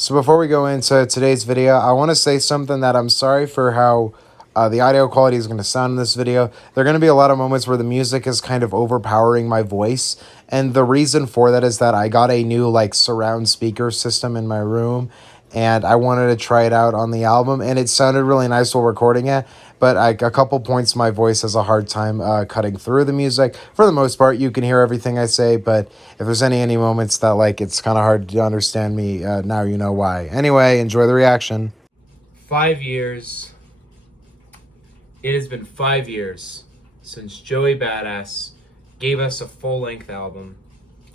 So before we go into today's video, I want to say something that I'm sorry for how the audio quality is going to sound in this video. There are going to be a lot of moments where the music is kind of overpowering my voice. And the reason for that is that I got a new surround speaker system in my room. And I wanted to try it out on the album. And it sounded really nice while recording it. But a couple points, my voice has a hard time cutting through the music. For the most part, you can hear everything I say. But if there's any moments that it's kind of hard to understand me, now you know why. Anyway, enjoy the reaction. 5 years. It has been 5 years since Joey Badass gave us a full-length album.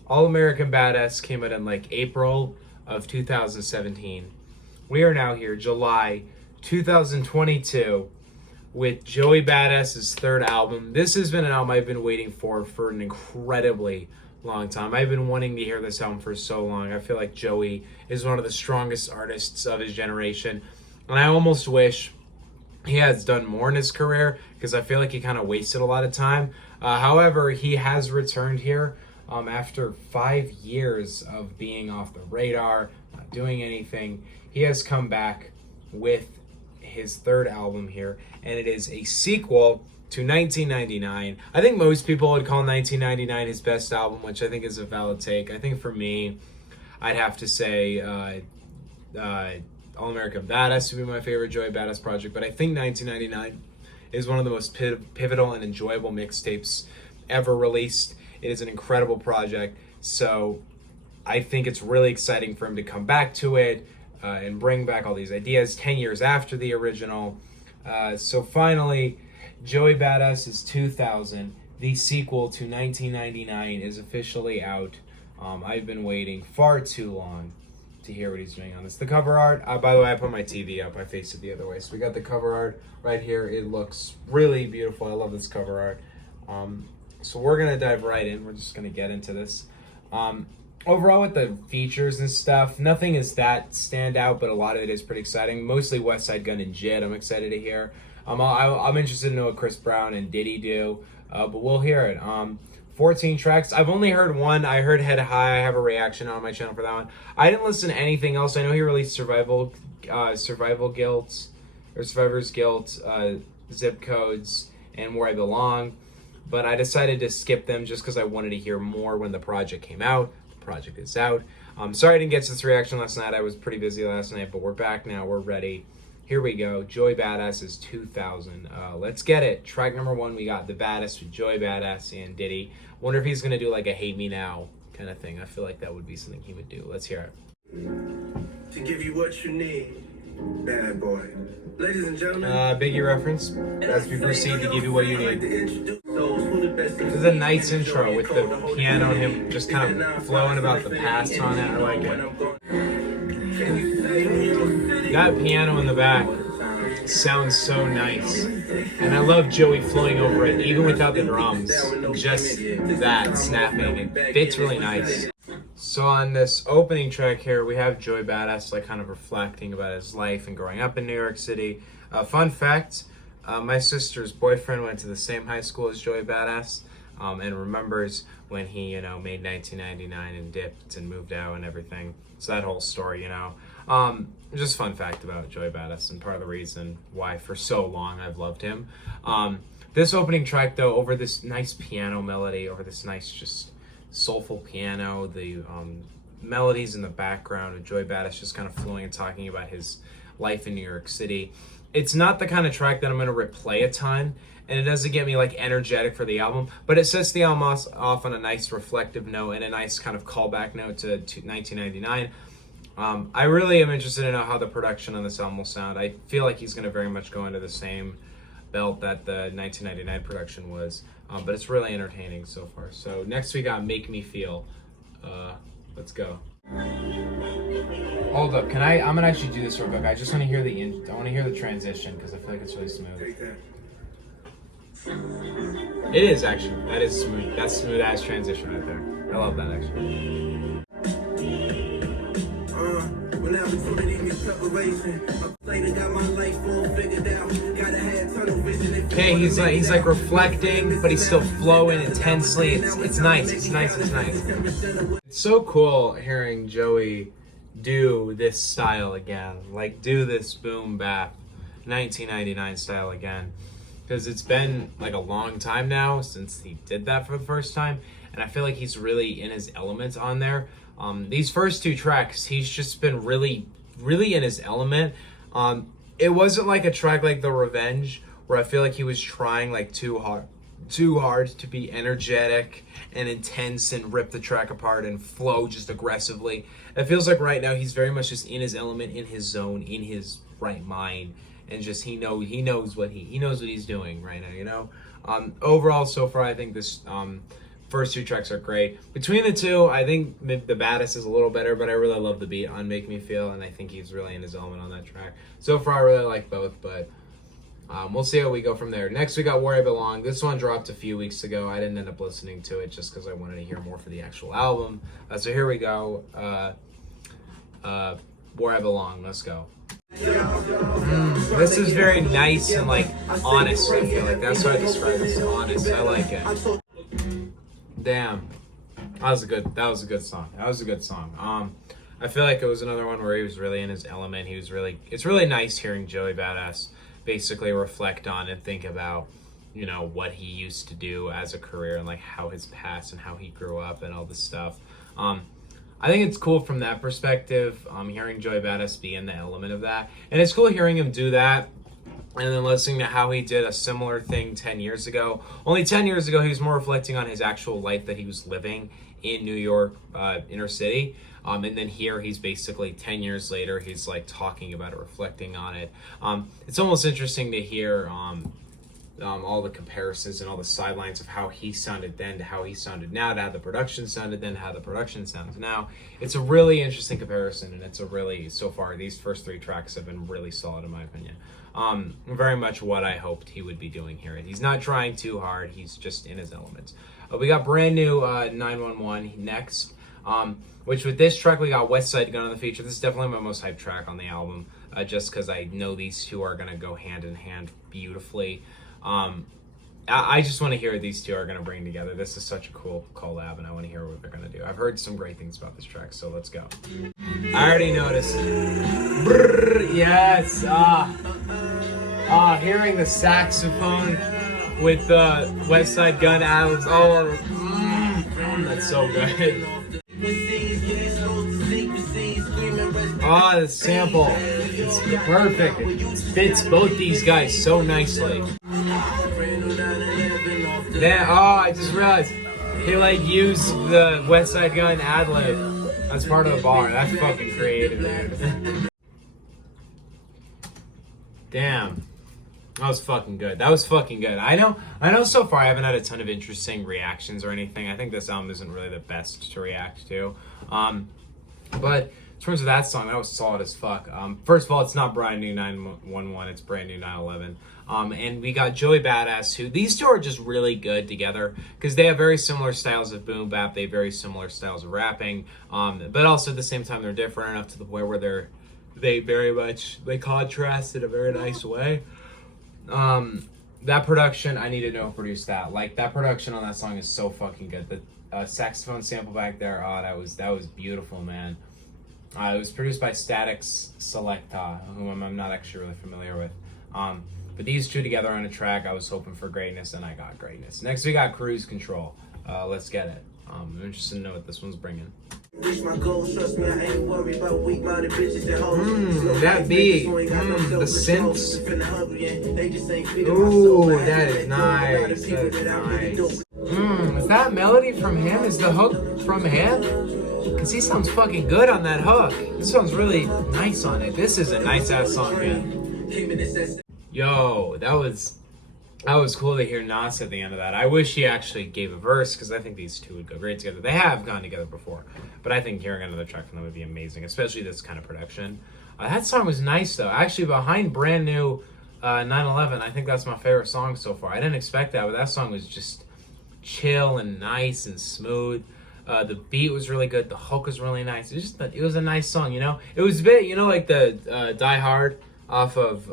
All American Badass came out in April of 2017. We are now here, July 2022, with Joey Badass's third album. This has been an album I've been waiting for an incredibly long time. I've been wanting to hear this album for so long. I feel like Joey is one of the strongest artists of his generation, and I almost wish he has done more in his career because I feel like he kind of wasted a lot of time. However, he has returned here after 5 years of being off the radar, not doing anything. He has come back with his third album here, and it is a sequel to 1999. I think most people would call 1999 his best album, which I think is a valid take. I think for me, I'd have to say All American Baddest would be my favorite Joey Badass project, but I think 1999 is one of the most pivotal and enjoyable mixtapes ever released. It is an incredible project, so I think it's really exciting for him to come back to it and bring back all these ideas 10 years after the original. So finally, Joey Badass is 2000. The sequel to 1999 is officially out. I've been waiting far too long to hear what he's doing on this. The cover art, by the way, I put my TV up. I faced it the other way. So we got the cover art right here. It looks really beautiful. I love this cover art. So we're going to dive right in. We're just going to get into this. Overall, with the features and stuff, nothing is that stand out, but a lot of it is pretty exciting. Mostly West Side Gun and Jid, I'm excited to hear. I'm interested to know what Chris Brown and Diddy do, but we'll hear it. 14 tracks. I've only heard one. I heard Head High. I have a reaction on my channel for that one. I didn't listen to anything else. I know he released Survivor's Guilt, Zipcodes, and Where I Belong, but I decided to skip them just because I wanted to hear more when the project came out. The project is out. Sorry I didn't get to this reaction last night. I was pretty busy last night, but we're back now. We're ready. Here we go. Joey Badass is 2000. Let's get it. Track number 1, we got The Baddest with Joey Badass and Diddy. Wonder if he's going to do a Hate Me Now kind of thing. I feel like that would be something he would do. Let's hear it. To give you what you need, bad boy. Ladies and gentlemen. Biggie reference. As we proceed to give you what you need. This is a nice intro with the piano and him just kind of flowing about the past on it. I like it. That piano in the back sounds so nice, and I love Joey flowing over it even without the drums. Just that snapping, it fits really nice. So on this opening track here, we have Joey Badass kind of reflecting about his life and growing up in New York City. Fun fact, my sister's boyfriend went to the same high school as Joey Badass, and remembers when he made 1999 and dipped and moved out and everything. So that whole story, just fun fact about Joey Badass and part of the reason why for so long I've loved him. This opening track though, over this nice piano melody, over this nice just soulful piano, the melodies in the background of Joey Badass just kind of flowing and talking about his life in New York City. It's not the kind of track that I'm going to replay a ton, and it doesn't get me energetic for the album, but it sets the album off on a nice reflective note and a nice kind of callback note to 1999. I really am interested to know how the production on this album will sound. I feel like he's going to very much go into the same belt that the 1999 production was, but it's really entertaining so far. So next we got Make Me Feel. Let's go. Hold up, I'm gonna actually do this real quick. I just want to hear the transition because I feel like it's really smooth. It is actually. That is smooth. That's smooth ass transition right there. I love that actually. Okay, he's reflecting, but he's still flowing intensely. It's nice. It's so cool hearing Joey do this style again. Like, do this boom bap 1999 style again. Because it's been like a long time now since he did that for the first time. And I feel like he's really in his element on there. These first two tracks, he's just been really, really in his element. It wasn't like a track like The Revenge, where I feel like he was trying like too hard to be energetic and intense and rip the track apart and flow just aggressively. It feels like right now he's very much just in his element, in his zone, in his right mind, and just he knows what he's doing right now, you know. Overall, so far, I think this first two tracks are great. Between the two, I think the Baddest is a little better, but I really love the beat on Make Me Feel, and I think he's really in his element on that track. So far, I really like both, but we'll see how we go from there. Next, we got Where I Belong. This one dropped a few weeks ago. I didn't end up listening to it just because I wanted to hear more for the actual album. So here we go. Where I Belong. Let's go. This is very nice and like honest. I feel like that's what I describe it as, honest. I like it. Damn, that was a good song. I feel like it was another one where he was really in his element. It's really nice hearing Joey Badass basically reflect on and think about, you know, what he used to do as a career and like how his past and how he grew up and all this stuff. I think it's cool from that perspective, hearing Joey Badass be in the element of that. And it's cool hearing him do that and then listening to how he did a similar thing 10 years ago. Only 10 years ago, he was more reflecting on his actual life that he was living in New York, inner city. And then here, he's basically 10 years later, he's like talking about it, reflecting on it. It's almost interesting to hear all the comparisons and all the sidelines of how he sounded then to how he sounded now, to how the production sounded then, to how the production sounds now. It's a really interesting comparison, and it's a really, so far, these first three tracks have been really solid in my opinion. Very much what I hoped he would be doing here. He's not trying too hard, he's just in his element. We got brand new 911 next, which with this track we got West Side Gun on the feature. This is definitely my most hyped track on the album, just because I know these two are going to go hand in hand beautifully. I just want to hear what these two are going to bring together. This is such a cool collab, and I want to hear what they're going to do. I've heard some great things about this track, so let's go. I already noticed. Brrr, yes. Hearing the saxophone with the West Side Gun albums. That's so good. The sample. It's perfect. It fits both these guys so nicely. Yeah, I just realized he like used the West Side Gun ad-lib as part of the bar. That's fucking creative, dude. Damn. That was fucking good. I know so far I haven't had a ton of interesting reactions or anything. I think this album isn't really the best to react to. But in terms of that song, that was solid as fuck. First of all, it's not brand new 911, it's brand new 911. And we got Joey Badass, who these two are just really good together because they have very similar styles of boom bap, they have very similar styles of rapping, but also at the same time they're different enough to the point where they contrast in a very nice way. That production, I need to know who produced that. Like, that production on that song is so fucking good. The saxophone sample back there, that was beautiful, man. It was produced by Statics Selecta, whom I'm not actually really familiar with. But these two together on a track, I was hoping for greatness, and I got greatness. Next, we got Cruise Control. Let's get it. I'm interested to know what this one's bringing. That beat, the synths. Ooh, that is nice. Is that melody from him? Is the hook from him? Because he sounds fucking good on that hook. This sounds really nice on it. This is a nice ass song, man. Yo, that was cool to hear Nas at the end of that. I wish he actually gave a verse because I think these two would go great together. They have gone together before, but I think hearing another track from them would be amazing, especially this kind of production. That song was nice though. Actually, behind brand new 911, I think that's my favorite song so far. I didn't expect that, but that song was just chill and nice and smooth. The beat was really good. The hook was really nice. It was a nice song, you know. It was a bit, you know, like the Die Hard off of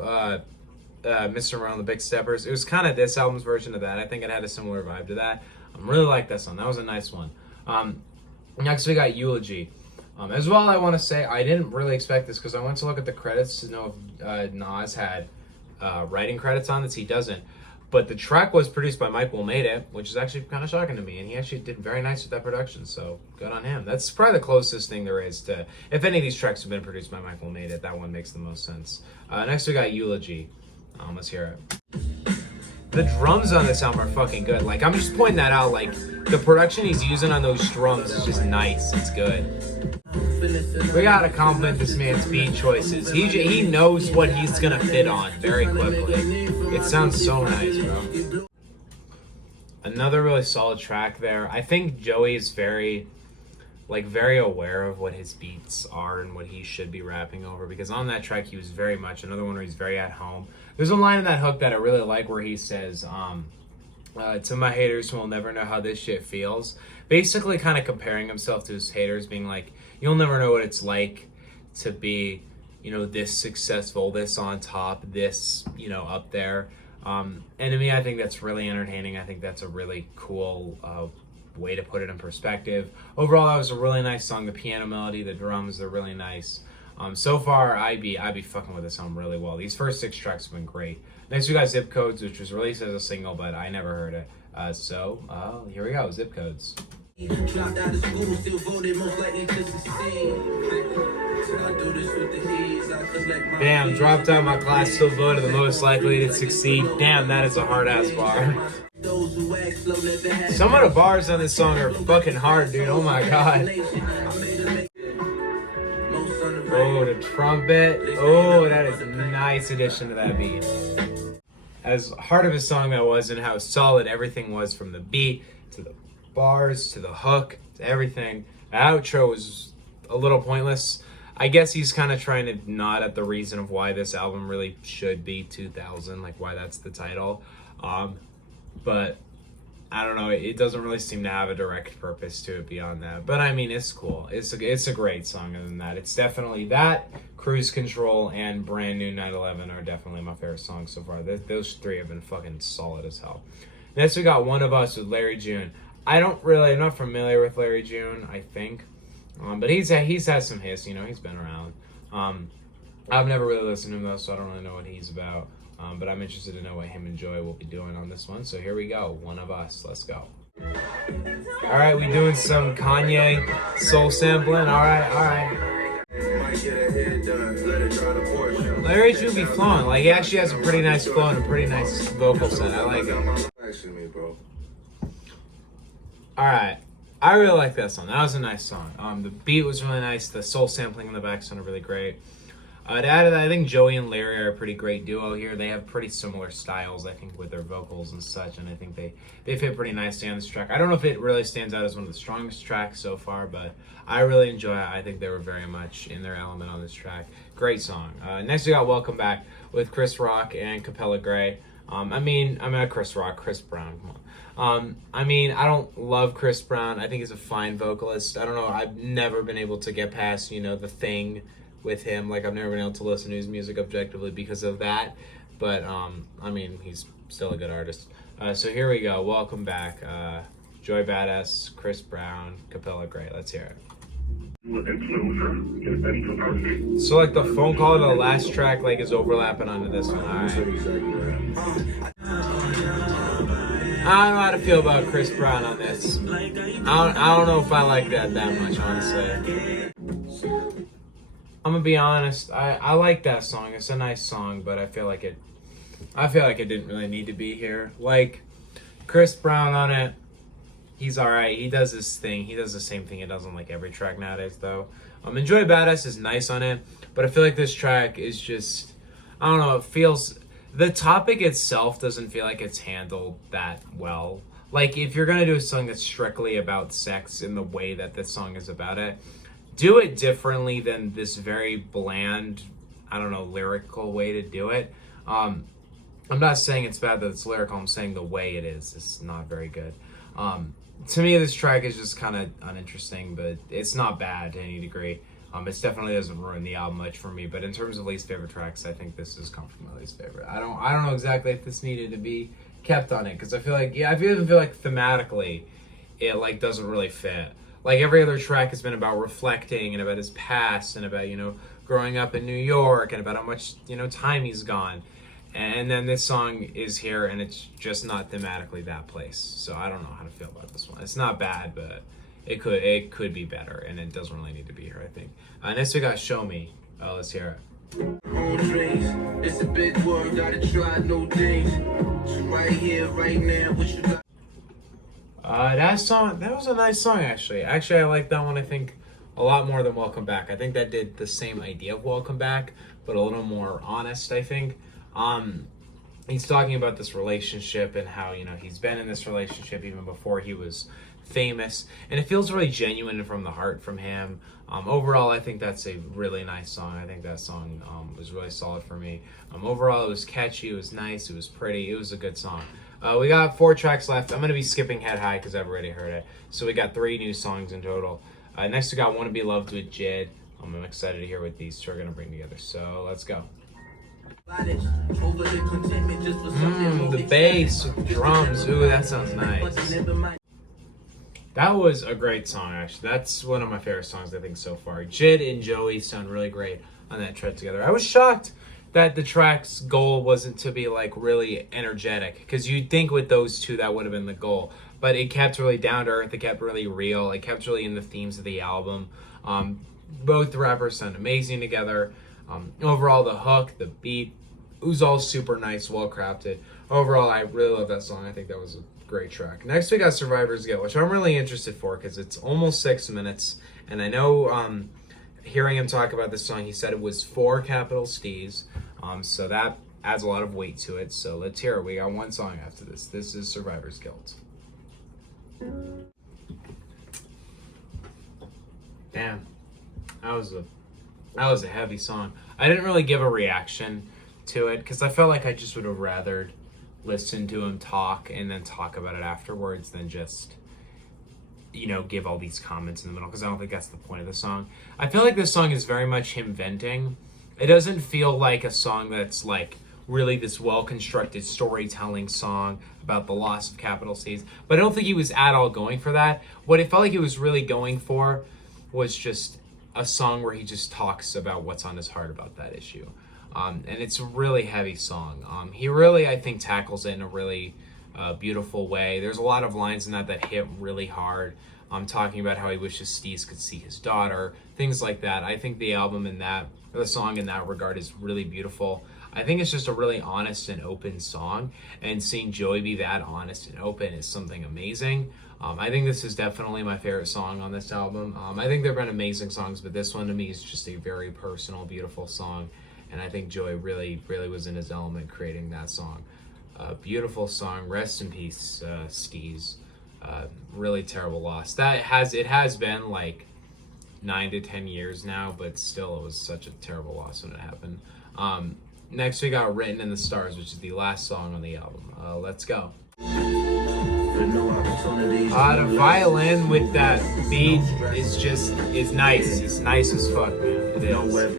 Mr. Morale and the Big Steppers. It was kind of this album's version of that. I think it had a similar vibe to that. I really like that song. That was a nice one. Next we got Eulogy. As well, I want to say I didn't really expect this because I went to look at the credits to know if Nas had writing credits on this. He doesn't. But the track was produced by Mike Will Made It, which is actually kind of shocking to me. And he actually did very nice with that production, so good on him. That's probably the closest thing there is to... If any of these tracks have been produced by Mike Will Made It, that one makes the most sense. Next we got Eulogy. Let's hear it. The drums on this album are fucking good. Like, I'm just pointing that out. Like, the production he's using on those drums is just nice. It's good. We gotta compliment this man's beat choices. He knows what he's gonna fit on very quickly. It sounds so nice, bro. Another really solid track there. I think Joey is very aware of what his beats are and what he should be rapping over, because on that track he was very much another one where he's very at home. There's a line in that hook that I really like where he says, to my haters who will never know how this shit feels. Basically kind of comparing himself to his haters, being like, you'll never know what it's like to be, this successful, this on top, this, up there. And to me, I think that's really entertaining. I think that's a really cool way to put it in perspective. Overall, that was a really nice song. The piano melody, the drums, they're really nice. So far, I'd be fucking with this song really well. These first 6 tracks have been great. Next, we got Zipcodes, which was released as a single, but I never heard it. So here we go, Zipcodes. Dropped out of school, still voted most likely to succeed. I do this with the ease. I collect my Damn, dropped out my class, still voted the most likely to succeed. Damn, that is a hard-ass bar. Some of the bars on this song are fucking hard, dude. Oh my god. Oh, the trumpet. Oh, that is a nice addition to that beat. As hard of a song that was and how solid everything was, from the beat to the bars to the hook to everything. The outro was a little pointless. I guess he's kind of trying to nod at the reason of why this album really should be 2000, like why that's the title. But I don't know, it doesn't really seem to have a direct purpose to it beyond that. But I mean, it's cool. It's a great song. Other than that, it's definitely that, Cruise Control, and Brand New 911 are definitely my favorite songs so far. Those 3 have been fucking solid as hell. Next, we got One of Us with Larry June. I'm not familiar with Larry June, I think. But he's had some hits, he's been around. I've never really listened to him though, so I don't really know what he's about. But I'm interested to know what him and Joy will be doing on this one. So here we go, One of Us, let's go. Alright, we doing some Kanye soul sampling, alright. Larry June be flowing, like he actually has a pretty nice flow and a pretty nice vocal set, I like it. Alright, I really like that song. That was a nice song. The beat was really nice. The soul sampling in the back sounded really great. To add to that, I think Joey and Larry are a pretty great duo here. They have pretty similar styles, I think, with their vocals and such, and I think they fit pretty nicely on this track. I don't know if it really stands out as one of the strongest tracks so far, but I really enjoy it. I think they were very much in their element on this track. Great song. Next, we got Welcome Back with Chris Rock and Capella Gray. Chris Brown, come on. I don't love Chris Brown. I think he's a fine vocalist. I don't know, I've never been able to get past, The Thing with him. Like, I've never been able to listen to his music objectively because of that. But, he's still a good artist. So here we go. Welcome Back. Joy Baddest, Chris Brown, Capella Gray. Let's hear it. So, like, the phone call to the last track, like, is overlapping onto this one. Alright. I don't know how to feel about Chris Brown on this. I don't know if I like that much, honestly. I'm gonna be honest. I like that song. It's a nice song, but I feel like it didn't really need to be here. Like, Chris Brown on it, he's alright. He does his thing. He does the same thing he does on like every track nowadays, though. Enjoy Baddest is nice on it, but I feel like this track is just, I don't know. It feels, the topic itself doesn't feel like it's handled that well. Like, if you're gonna do a song that's strictly about sex in the way that this song is about it, do it differently than this very bland, I don't know, lyrical way to do it. I'm not saying it's bad that it's lyrical. I'm saying the way it is not very good. To me, this track is just kind of uninteresting, but it's not bad to any degree. It definitely doesn't ruin the album much for me, but in terms of least favorite tracks, I think this is comfortably my least favorite. I don't know exactly if this needed to be kept on it, because I feel like thematically, it like doesn't really fit. like every other track has been about reflecting and about his past and about, growing up in New York and about how much, time he's gone. And then this song is here and it's just not thematically that place. So I don't know how to feel about this one. It's not bad, but it could be better, and it doesn't really need to be here, I think. Next we got Show Me. Let's hear it. On dreams, it's a big word, gotta try new things. So right here, right now, what you got? That was a nice song, actually. Actually, I like that one, I think, a lot more than Welcome Back. I think that did the same idea of Welcome Back, but a little more honest, I think. He's talking about this relationship and how, he's been in this relationship even before he was famous, and it feels really genuine and from the heart from him. Overall, I think that's a really nice song. I think that song was really solid for me. Overall, it was catchy, it was nice, it was pretty, it was a good song. We got 4 tracks left. I'm going to be skipping Head High because I've already heard it. So we got 3 new songs in total. Next we got Wanna Be Loved with Jid. I'm excited to hear what these two are going to bring together. So let's go. Baddest, over the contentment just for The bass with drums. Ooh, that sounds nice. That was a great song, actually. That's one of my favorite songs, I think, so far. Jid and Joey sound really great on that track together. I was shocked that the track's goal wasn't to be, like, really energetic, because you'd think with those two that would have been the goal. But it kept really down to earth. It kept really real. It kept really in the themes of the album. Both rappers sound amazing together. Overall, the hook, the beat, it was all super nice, well crafted. Overall, I really love that song. I think that was a great track. Next, we got Survivor's Guilt, which I'm really interested for because it's almost 6 minutes. And I know, hearing him talk about this song, he said it was 4 capital Steez. So that adds a lot of weight to it. So let's hear it. We got 1 song after this. This is Survivor's Guilt. Damn, that was a heavy song. I didn't really give a reaction to it because I felt like I just would have rather listened to him talk and then talk about it afterwards than just, give all these comments in the middle, because I don't think that's the point of the song. I feel like this song is very much him venting. It doesn't feel like a song that's like really this well-constructed storytelling song about the loss of capital C's, but I don't think he was at all going for that. What it felt like he was really going for was just a song where he just talks about what's on his heart about that issue. And it's a really heavy song. He really, I think, tackles it in a really beautiful way. There's a lot of lines in that hit really hard. Talking about how he wishes Steez could see his daughter, things like that. I think the song in that regard is really beautiful. I think it's just a really honest and open song, and seeing Joey be that honest and open is something amazing. I think this is definitely my favorite song on this album. I think there have been amazing songs, but this one to me is just a very personal, beautiful song. And I think Joey really, really was in his element creating that song. Beautiful song. Rest in peace, Steez. Really terrible loss. It has been like 9 to 10 years now, but still it was such a terrible loss when it happened. Next we got Written in the Stars, which is the last song on the album. Let's go. The violin with that beat is nice. It's nice as fuck, man. It is.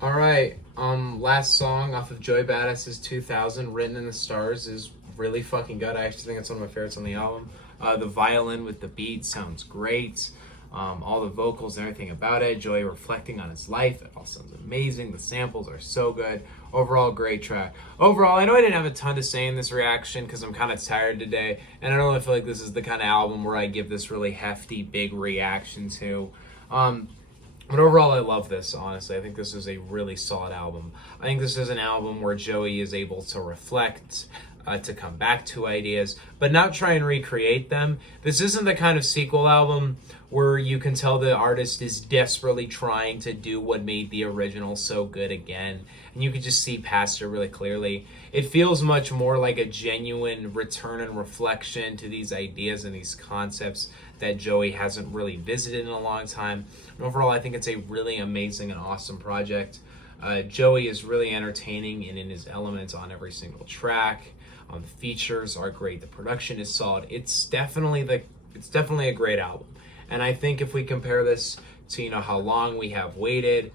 All right. Last song off of Joey Baddest's 2000, Written in the Stars, is really fucking good. I actually think it's one of my favorites on the album. The violin with the beat sounds great. All the vocals and everything about it. Joey reflecting on his life. It all sounds amazing. The samples are so good. Overall, great track. Overall, I know I didn't have a ton to say in this reaction because I'm kind of tired today. And I don't really feel like this is the kind of album where I give this really hefty, big reaction to. But overall, I love this, honestly. I think this is a really solid album. I think this is an album where Joey is able to reflect, to come back to ideas, but not try and recreate them. This isn't the kind of sequel album where you can tell the artist is desperately trying to do what made the original so good again, and you can just see past it really clearly. It feels much more like a genuine return and reflection to these ideas and these concepts that Joey hasn't really visited in a long time. And overall, I think it's a really amazing and awesome project. Joey is really entertaining and in his elements on every single track. The features are great. The production is solid. It's definitely a great album. And I think if we compare this to how long we have waited,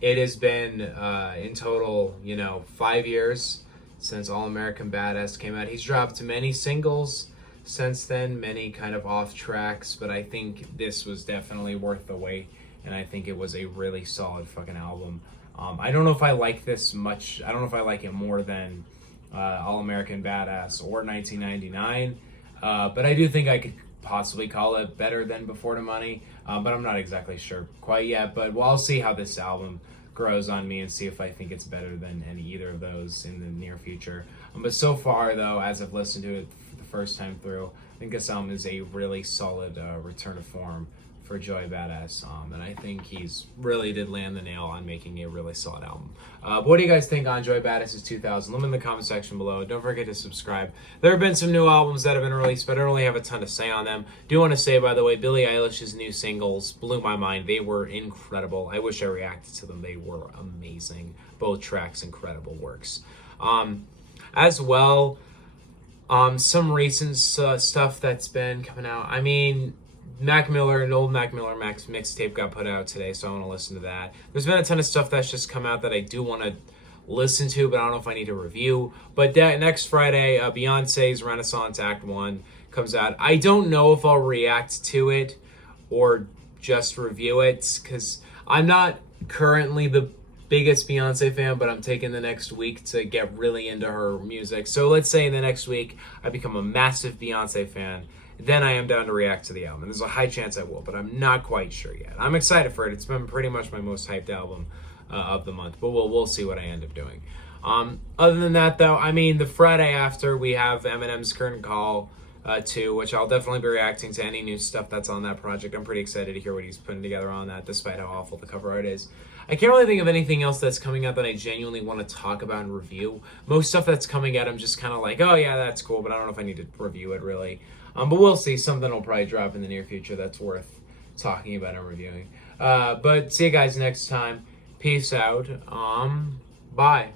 it has been in total 5 years since All American Baddest came out. He's dropped many singles since then, many kind of off tracks, but I think this was definitely worth the wait, and I think it was a really solid fucking album. I don't know if I like this much. I don't know if I like it more than All American Badass or 1999, but I do think I could possibly call it better than Before the Money, but I'm not exactly sure quite yet. But I'll see how this album grows on me and see if I think it's better than either of those in the near future. But so far, though, as I've listened to it for the first time through, I think this album is a really solid return to form for Joey Badass, and I think he's really did land the nail on making a really solid album. But what do you guys think on Joey Badass's 2000? Let me in the comment section below. Don't forget to subscribe. There have been some new albums that have been released, but I don't really have a ton to say on them. Do want to say, by the way, Billie Eilish's new singles blew my mind. They were incredible. I wish I reacted to them. They were amazing. Both tracks, incredible works. As well, some recent stuff that's been coming out. I mean, Mac Miller, an old Mac Miller mixtape got put out today, so I want to listen to that. There's been a ton of stuff that's just come out that I do want to listen to, but I don't know if I need to review. But next Friday, Beyonce's Renaissance Act 1 comes out. I don't know if I'll react to it or just review it, because I'm not currently the biggest Beyonce fan, but I'm taking the next week to get really into her music. So let's say in the next week, I become a massive Beyonce fan. Then I am down to react to the album. There's a high chance I will, but I'm not quite sure yet. I'm excited for it. It's been pretty much my most hyped album of the month, but we'll see what I end up doing. Other than that, though, I mean, the Friday after, we have Eminem's Curtain Call 2, which I'll definitely be reacting to any new stuff that's on that project. I'm pretty excited to hear what he's putting together on that, despite how awful the cover art is. I can't really think of anything else that's coming out that I genuinely want to talk about and review. Most stuff that's coming out, I'm just kind of like, oh yeah, that's cool, but I don't know if I need to review it really. But we'll see. Something will probably drop in the near future that's worth talking about and reviewing. But see you guys next time. Peace out. Bye.